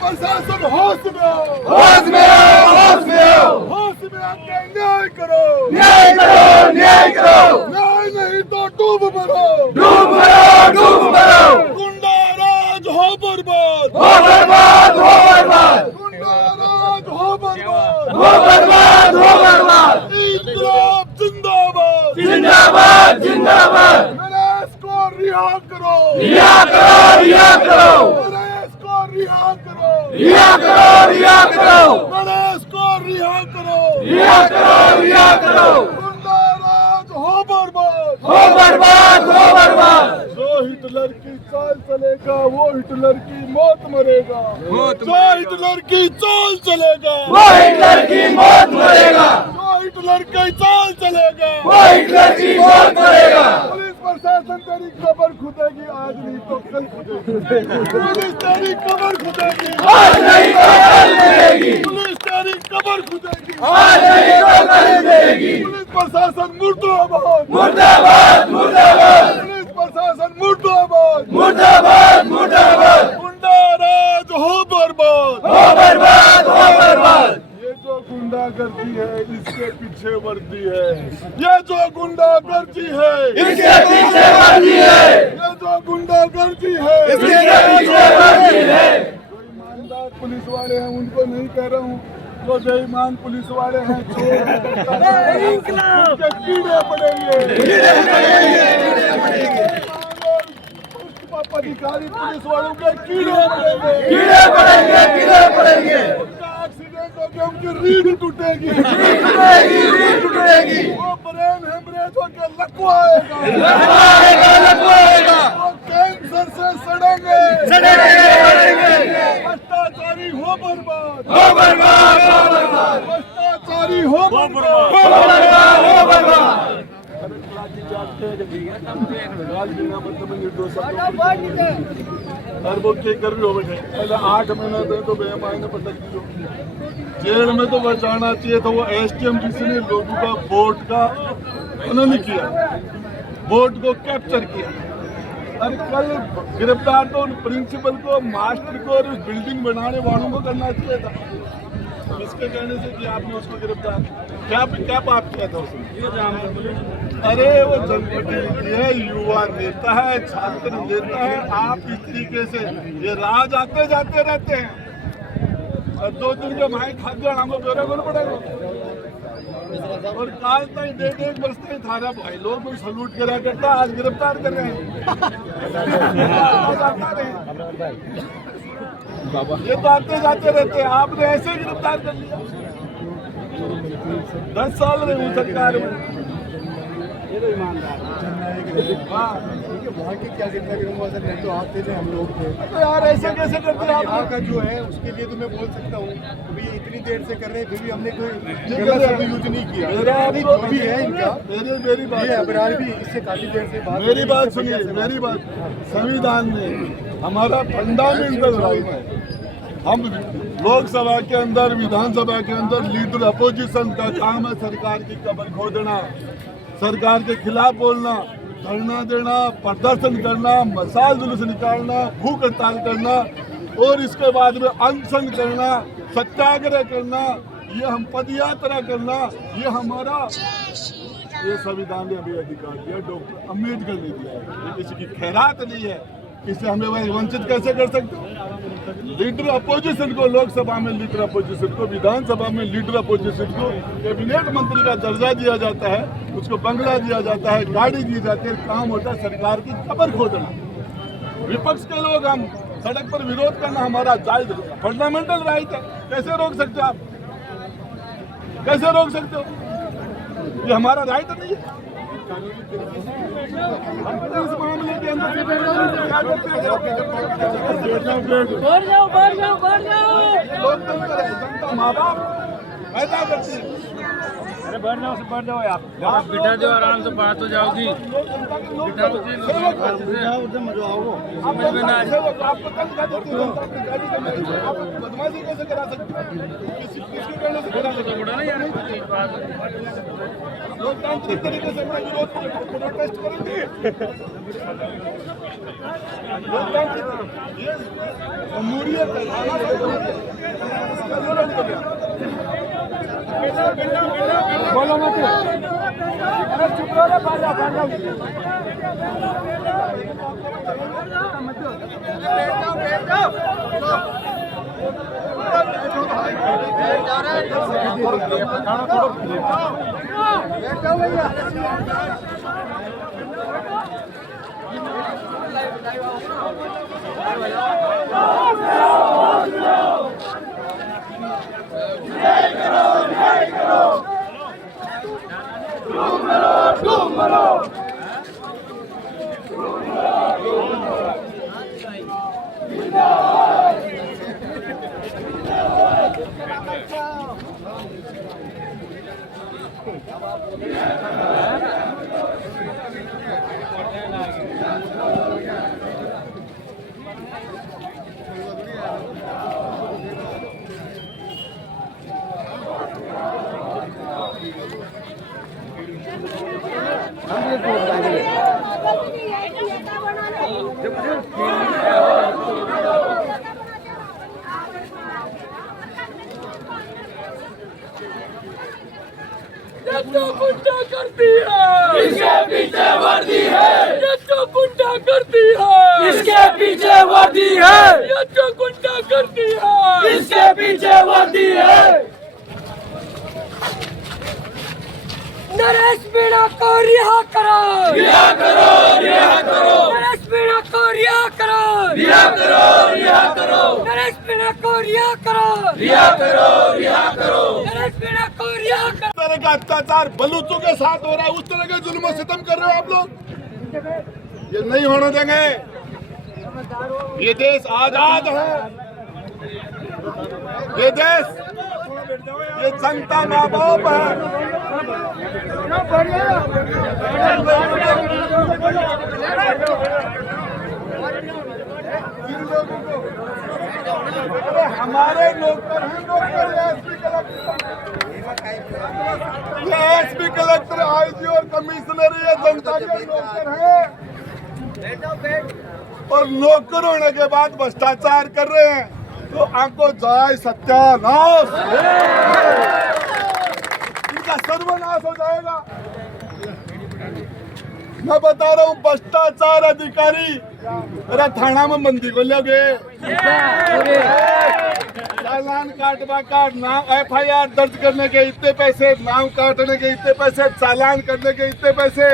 प्रशासन होश में आओ, होश में आओ, होश में आओ, होश में आके न्याय करो, न्याय करो, न्याय करो, न्याय नहीं तो डूब मरो, डूब मरो, डूब मरो, गुंडा राज हो बर्बाद, हो बर्बाद, हो बर्बाद, गुंडा राज हो बर्बाद, हो बर्बाद, हो बर्बाद, इंकलाब जिंदाबाद, जिंदाबाद, जिंदाबाद, नरेश को रिहा करो, रिहा करो, रिहा करो, नरेश को रिहा करो, रिहा करो, रिहा करो, नरेश को रिहा करो, रिहा करो, रिहा करो, गुंडा राज हो बर्बाद, हो बर्बाद, हो बर्बाद, जो हिटलर की चाल चलेगा वो हिटलर की मौत मरेगा, जो हिटलर की चाल चलेगा वो हिटलर की मौत मरेगा, जो हिटलर की चाल चलेगा वो हिटलर की मौत मरेगा। पुलिस प्रशासन तेरी कबर खुदेगी आज नहीं तो कल खुदेगी, पुलिस तेरी कबर खुदेगी आज नहीं तो कल खुदेगी, पुलिस तेरी कबर खुदेगी, आज नहीं तो कल खुदेगी। पुलिस प्रशासन मुर्दाबाद, मुर्दाबाद, मुर्दाबाद, पुलिस प्रशासन मुर्दाबाद, मुर्दाबाद, मुर्दाबाद, गुंडा राज हो बर्बाद, हो बर्बाद, हो बर्बाद, ये जो गुंडागर्दी है इसके पीछे वर्दी है, ये जो गुंडागर्दी है इसके पीछे वर्दी है, ये जो गुंडागर्दी है इसके पीछे वर्दी है। जो ईमानदार पुलिस वाले हैं उनको नहीं कह रहा हूँ, जो बेईमान पुलिस वाले हैं चोर हैं, उनके कीड़े पड़ेंगे, कीड़े पड़ेंगे, कीड़े पड़ेंगे, अधिकारी पुलिस वालों के कीड़े पड़ेंगे, कीड़े पड़ेंगे, कीड़े पड़ेंगे, उनका एक्सीडेंट हो गया उनकी रीढ़ टूटेगी, टूटेगी, रीढ़ टूटेगी, वो ब्रेन हेमरेज होकर लकवाएगा, लगवाएगा, लगवाएगा, वो कैंसर से सड़ेंगे, सड़ेंगे, भ्रष्टाचारी हो बर्बाद, हो बर्बाद, हो बर्बाद, भ्रष्टाचारी हो बर्बाद, हो बर्बाद, हो बर्बाद। और वो क्या कर रही हो बेटे, पहले 8 महीने थे तो बेईमानी ने पटक दी, जेल में तो बचाना चाहिए था। वो एसटीएम जिसने लोगों का वोट का उन्होंने किया, वोट को कैप्चर किया, और कल गिरफ्तार तो उन प्रिंसिपल को, मास्टर को और उस बिल्डिंग बनाने वालों को करना चाहिए था। इसके कहने से कि आपने उसको गिरफ्तार क्या पाप किया था उसने? अरे वो जनप्रतिनिधि है, युवा नेता है, छात्र नेता है। आप इस तरीके से ये राज आते जाते रहते हैं और 2 दिन के भाई खाद हमको बेरा को पड़ेगा। और काल तक 1.5 वर्ष तक थारा भाई लोग कोई सलूट करा करता, आज गिरफ्तार कर रहे हैं। ये तो आते जाते रहते हैं, आपने ऐसे गिरफ्तार कर लिया। 10 साल रहे हूँ सरकार में। वहाँ की क्या घटना करूँगा सर, नहीं तो आते थे हम लोग थे। तो यार ऐसे कैसे करते हैं यहाँ आप? का जो है उसके लिए तो मैं बोल सकता हूँ, अभी इतनी देर से कर रहे हैं फिर भी हमने कोई गलत शब्द यूज नहीं किया। नहीं, जो भी है इनका, मेरी बात ये अबरार भी इससे काफी देर से बात, मेरी बात सुनिए, मेरी बात। संविधान में हमारा फंडामेंटल राइट है, हम लोकसभा के अंदर, विधानसभा के अंदर लीडर अपोजिशन का काम है सरकार की कबर खोदना, सरकार के खिलाफ बोलना, धरना देना, प्रदर्शन करना, मसाल जुलूस निकालना, भूख हड़ताल करना और इसके बाद में अनशन करना, सत्याग्रह करना, ये हम पदयात्रा करना, ये हमारा, ये संविधान ने हमें अधिकार दिया, डॉक्टर अम्बेडकर ने दिया है। ये किसी की खैरात नहीं है, इससे हमें वंचित कैसे कर सकते हो? लीडर अपोजिशन को लोकसभा में, लीडर अपोजिशन को विधानसभा में, लीडर अपोजिशन को कैबिनेट मंत्री का दर्जा दिया जाता है, उसको बंगला दिया जाता है, गाड़ी दी जाती है, काम होता है सरकार की कबर खोदना। विपक्ष के लोग, हम सड़क पर विरोध करना हमारा जायज फंडामेंटल राइट है, कैसे रोक सकते हो आप? कैसे रोक सकते हो? ये हमारा राइट नहीं है। इस मामले के अंदर लोकतंत्र है, जनता माँ बाप पैदा करती है। अरे बैठ जाओ आप बिठा दो आराम से बात हो जाओगी बिठाओ जी समझ में ना आए आपको कल का देती है, आपकी गाड़ी का मैं आप बदमाशी कैसे करा सकते हैं? किसके कहने से करा सकते हैं? बड़ा ना यार लोकतांत्रिक तरीके से अपना विरोध प्रोटेस्ट करेंगे। लोकतांत्रिक ये जमहूरियत है। बोलो मत, अरे चुप रहो, बाजा बाजा ये तो गुंडा करती है, इसके पीछे वर्दी है। ये तो गुंडा करती है, इसके पीछे वर्दी है। ये तो गुंडा करती है, इसके पीछे वर्दी है। नरेश मीणा को रिहा करो, रिहा करो, रिहा करो। नरेश मीणा को रिहा करो, रिहा करो, रिहा करो। नरेश मीणा को रिहा करो, रिहा करो, रिहा करो। नरेश मीणा को रिहा करो। तरह का अत्याचार बलूचों के साथ हो रहा है, उस तरह के जुल्म सितम कर रहे हो आप लोग। ये नहीं होने देंगे। ये देश आजाद है, ये देश, ये जनता माँ बाप है। अरे हमारे नौकर हैं, नौकर ये एसपी कलेक्टर आईजी और कमिश्नर ये जनता के नौकर हैं, और नौकर होने के बाद भ्रष्टाचार कर रहे हैं तो आपको जाए सत्यानाश, इनका सर्वनाश हो जाएगा। मैं बता रहा हूँ, भ्रष्टाचार अधिकारी अरे थाना में बंदी को ले गए, चालान काटवा काट, नाम एफआईआर दर्ज करने के इतने पैसे, नाम काटने के इतने पैसे, चालान करने के इतने पैसे।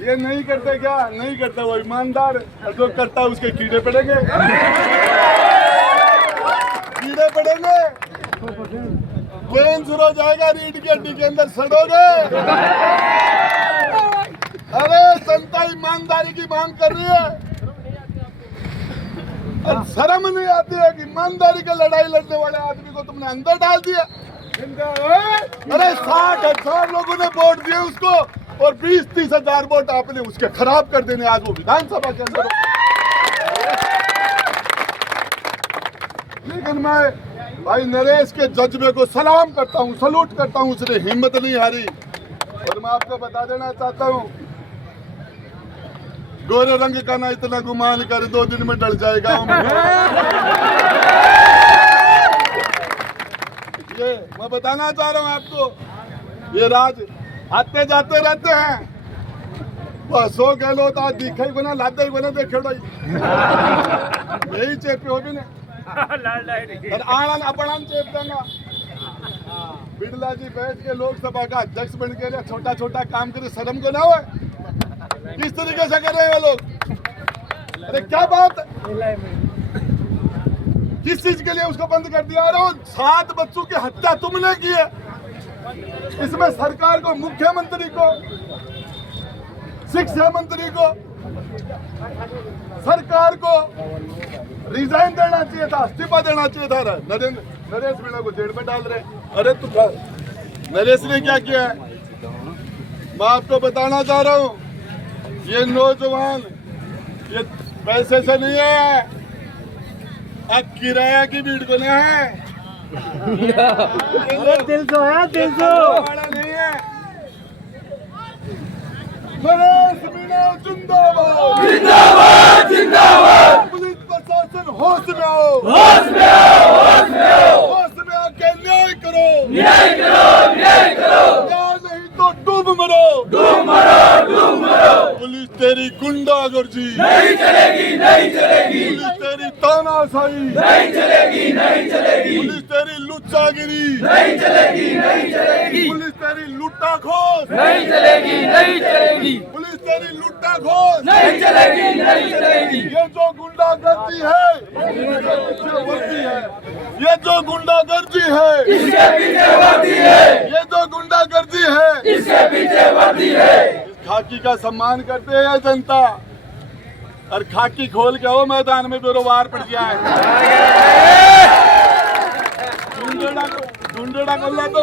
ये नहीं करते क्या? नहीं करता वो ईमानदार, जो करता है उसके कीड़े पड़ेंगे, कीड़े पड़ेंगे। कैंसर हो जाएगा, रीढ़ की हड्डी के अंदर सड़ोगे। अरे जनता ईमानदारी की मांग कर रही है, और शर्म नहीं आती है कि ईमानदारी की लड़ाई लड़ने वाले आदमी को तुमने अंदर डाल दिया। अरे 60,000 लोगों ने वोट दिए उसको, और 20-30 हजार वोट आपने उसके खराब कर देने आज वो विधानसभा के अंदर। लेकिन मैं भाई नरेश के जज्बे को सलाम करता हूँ, सलूट करता हूँ, उसने हिम्मत नहीं हारी। और मैं आपको बता देना चाहता हूँ, गोरे रंग का ना इतना गुमान कर, 2 दिन में डर जाएगा। ये मैं बताना चाह रहा हूँ आपको, ये राज आते जाते रहते हैं, बस हो गए लो तो दिखे ही बना, लादे ही बना, देखे यही चेपे हो भी ना, और आनंद अपना चेप देना। बिरला जी बैठ के लोकसभा का अध्यक्ष बन के छोटा छोटा काम करे, शर्म को ना हो? किस तरीके से कर रहे हैं वो लोग? अरे क्या बात है, किस चीज के लिए उसको बंद कर दिया? अरे 7 बच्चों की हत्या तुमने की है, इसमें सरकार को, मुख्यमंत्री को, शिक्षा मंत्री को, सरकार को रिजाइन देना चाहिए था, इस्तीफा देना चाहिए था। नरेश मीणा को जेल में डाल रहे। अरे तू नरेश ने क्या किया है मैं आपको बताना चाह रहा हूँ। ये नौजवान ये पैसे से नहीं है, अब किराया की भीड़ को नहीं है। दिल तो है, दिल तो वाला नहीं है। नरेश मीणा जिंदाबाद जिंदाबाद जिंदाबाद। पुलिस प्रशासन होश में आओ, होश में आओ, होश में आओ। होश में आके न्याय करो, न्याय करो, न्याय करो। न्याय नहीं तो डूब मरो, डूब मरो, डूब मरो। पुलिस तेरी गुंडागर्दी नहीं चलेगी, नहीं चलेगी। पुलिस तेरी तानाशाही नहीं चलेगी, नहीं चलेगी। पुलिस तेरी लुच्चागिरी नहीं चलेगी, नहीं चलेगी। पुलिस तेरी लुट्टाखोर नहीं चलेगी, नहीं चलेगी, पुलिस तेरी लुट्टाखोर नहीं चलेगी, नहीं चलेगी। ये जो गुंडागर्दी है इसके पीछे वर्दी है, ये जो गुंडागर्दी है इसके पीछे वर्दी है, ये जो गुंडागर्दी है इसके पीछे वर्दी है। इस खाकी का सम्मान करते हैं जनता, और खाकी खोल के आओ मैदान में बेरोबार पड़ गया है। ढूंढेड़ा कर ला तो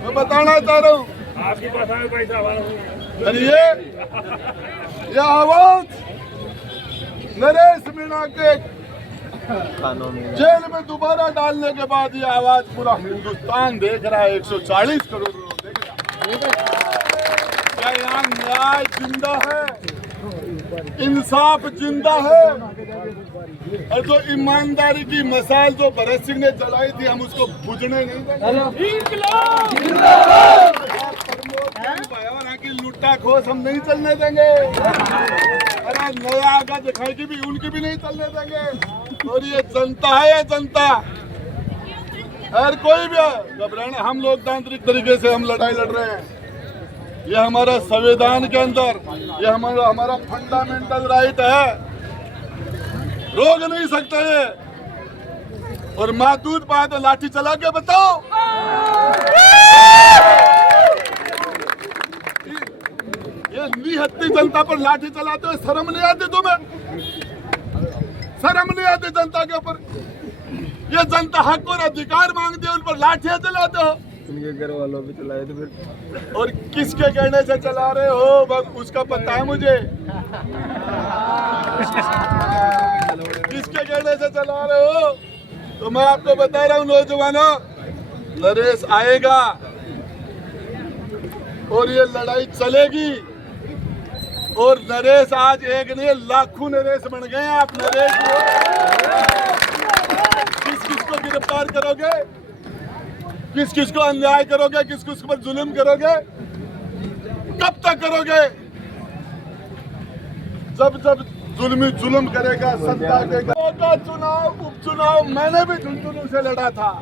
मैं बताना चाह रहा हूँ। आपके पास आए पैसा वाला ये आवाज नरेश मीणा के जेल में दोबारा डालने के बाद ये आवाज पूरा हिंदुस्तान देख रहा है। 140 करोड़ लोग देख रहा है। क्या यहाँ न्याय जिंदा है, इंसाफ जिंदा है, और जो ईमानदारी की मसाल जो भरत सिंह ने जलाई थी हम उसको बुझने नहीं देंगे। की लुट्टा खोस हम नहीं चलने देंगे। अरे नया आगा दिखाएगी भी उनकी भी नहीं चलने देंगे। और ये जनता है, ये जनता और कोई भी घबराने, हम लोकतांत्रिक तरीके से हम लड़ाई लड़ रहे हैं। ये हमारा संविधान के अंदर ये हमारा फंडामेंटल राइट है, रोक नहीं सकते ये। और माँ दूध पाए तो लाठी चला के बताओ। ये निहत्ती जनता पर लाठी चलाते हो, शर्म नहीं आती तुम्हें? शर्म नहीं आती जनता के ऊपर? ये जनता हक और अधिकार मांगती है, उन पर लाठियां चलाते हो। उनके घर वालों भी चलाए थे फिर। और किसके कहने से चला रहे हो बस उसका पता है मुझे। किसके कहने से चला रहे हो? तो मैं आपको बता रहा हूँ नौजवानों, नरेश आएगा और ये लड़ाई चलेगी। और नरेश आज एक नहीं लाखों नरेश बन गए हैं। आप नरेश किस किस को गिरफ्तार करोगे, किस किस को अन्याय करोगे, किस किस पर जुल्म करोगे, कब तक करोगे? जब जब जुल्मी जुल्म करेगा सत्ता के का चुनाव उपचुनाव मैंने भी झुंझुनू से लड़ा था,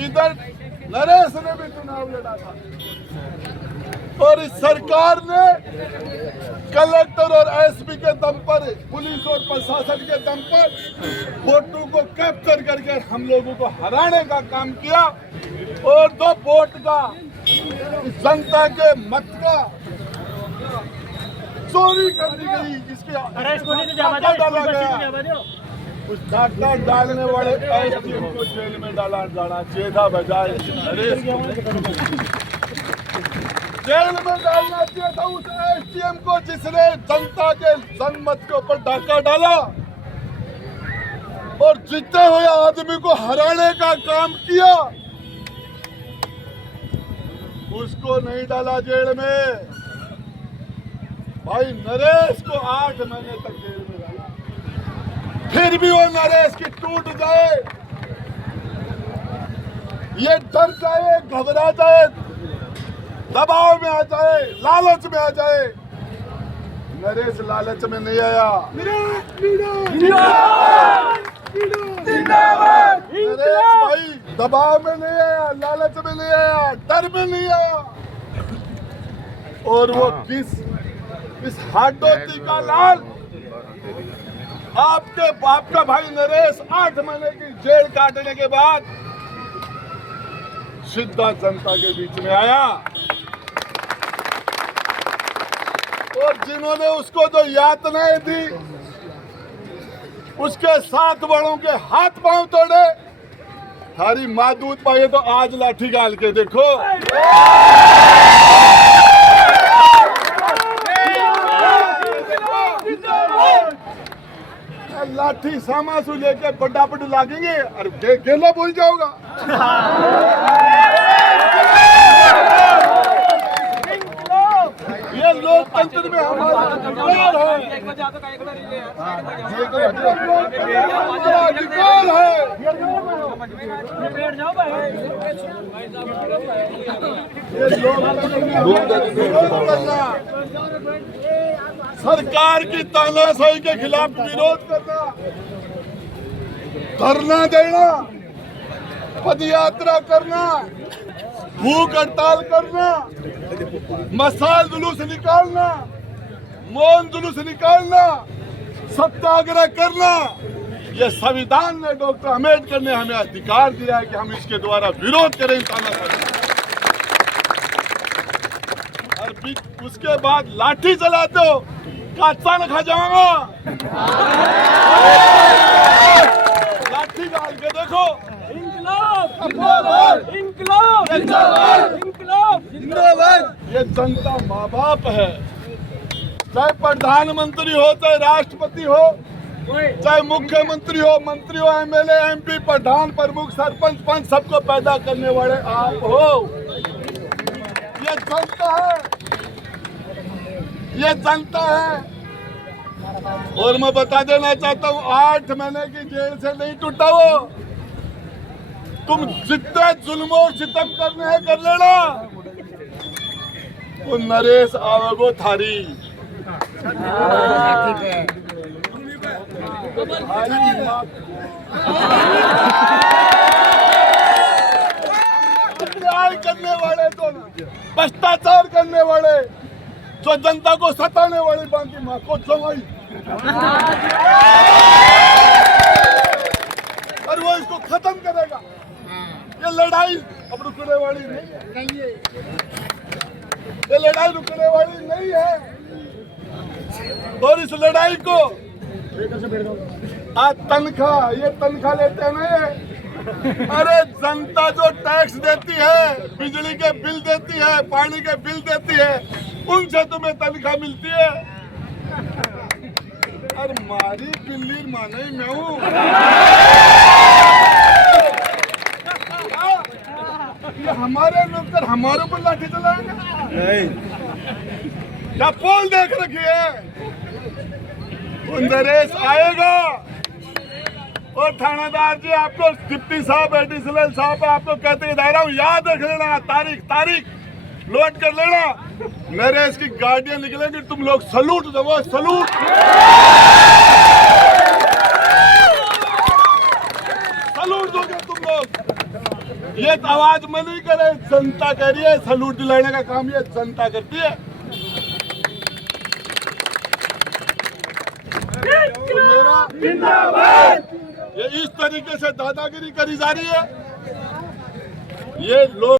इधर नरेश ने भी चुनाव लड़ा था। और इस सरकार ने कलेक्टर और एसपी के दम पर, पुलिस और प्रशासन के दम पर वोटों को कैप्चर करके हम लोगों को हराने का काम किया। और दो वोट का जनता के मत का चोरी कर दी गई, जिसके डाला गया। उस डाका डालने वाले एसडीएम को जेल में जाना चाहिए था, बजाय नरेश को जेल में डालना चाहिए था। उस एसडीएम को जिसने जनता के जनमत के ऊपर डाका डाला और जीते हुए आदमी को हराने का काम किया, उसको नहीं डाला जेल में। भाई नरेश को 8 महीने तक जेल में डाला, फिर भी वो नरेश की टूट जाए, ये डर जाए, घबरा जाए, दबाव में आ जाए, लालच में आ जाए। नरेश लालच में नहीं आया। नरेश भाई दबाव में नहीं आया, लालच में नहीं आया, डर में नहीं आया। और वो इस हाडोती का लाल आपके बाप का भाई नरेश 8 महीने की जेल काटने के बाद सीधा जनता के बीच में आया। और जिन्होंने उसको जो यातनाएं दी, उसके 7 बड़ों के हाथ पांव तोड़े। थारी माँ दूध पाए तो आज लाठी गाल के देखो। लाठी सामासु लेके बड्डा बड्डू लागेंगे और गेला बोल जाओगा। ये लोकतंत्र में हमारा अधिकार है, हमारा अधिकार है। सरकार की तानाशाही के खिलाफ विरोध करना, धरना देना, पदयात्रा करना, भूख हड़ताल करना, मसाल जुलूस निकालना, मौन जुलूस निकालना, सत्याग्रह करना, यह संविधान ने, डॉक्टर अम्बेडकर ने हमें अधिकार दिया है कि हम इसके द्वारा विरोध करें तानाशाही। और उसके बाद लाठी चलाते हो, काचा न खा जाऊंगा। लाठी डाल के देखो। इंकलाब इंकलाब इंकलाब जिंदाबाद। ये जनता माँ बाप है, चाहे प्रधानमंत्री हो, चाहे राष्ट्रपति हो, चाहे मुख्यमंत्री हो, मंत्री हो, एमएलए, एमपी, प्रधान, प्रमुख, सरपंच, पंच, सबको पैदा करने वाले आप हो। ये जनता है, ये जनता है। और मैं बता देना चाहता हूँ, 8 महीने की जेल से नहीं टूटा वो। तुम जितने जुल्म और सितम करने हैं कर लेना। वो नरेश आवेगो थारी अन्याय करने वाले, तो भ्रष्टाचार करने वाले, जो जनता को सताने वाली बाकी माँ को जमाई, और वो इसको खत्म करेगा। ये लड़ाई अब रुकने वाली नहीं है, ये लड़ाई रुकने वाली नहीं है। और इस लड़ाई को तनख्वाह, ये तनख्वाह लेते नहीं है। अरे जनता जो टैक्स देती है, बिजली के बिल देती है, पानी के बिल देती है, उनसे तुम्हें तनख्वाह मिलती है। अरे मारी बिल्ली माने मैं हूँ। ये हमारे नौकर हमारे ऊपर लाठी चलाएंगे? नहीं। क्या पोल देख रखी है? नरेश आएगा। और थानादार जी, आपको डिप्टी साहब, एडिशनल साहब, आपको कहते जा रहा हूँ, याद रख लेना, तारीख नोट कर लेना। नरेश की गाड़ियां निकलेंगी, तुम लोग सलूट दो, सलूट। सलूट दोगे तुम लोग। ये आवाज में नहीं करे, जनता कह रही है। सलूट दिलाने का काम ये जनता करती है। तो मेरा जिंदाबाद। ये इस तरीके से दादागिरी करी जा रही है। ये लोग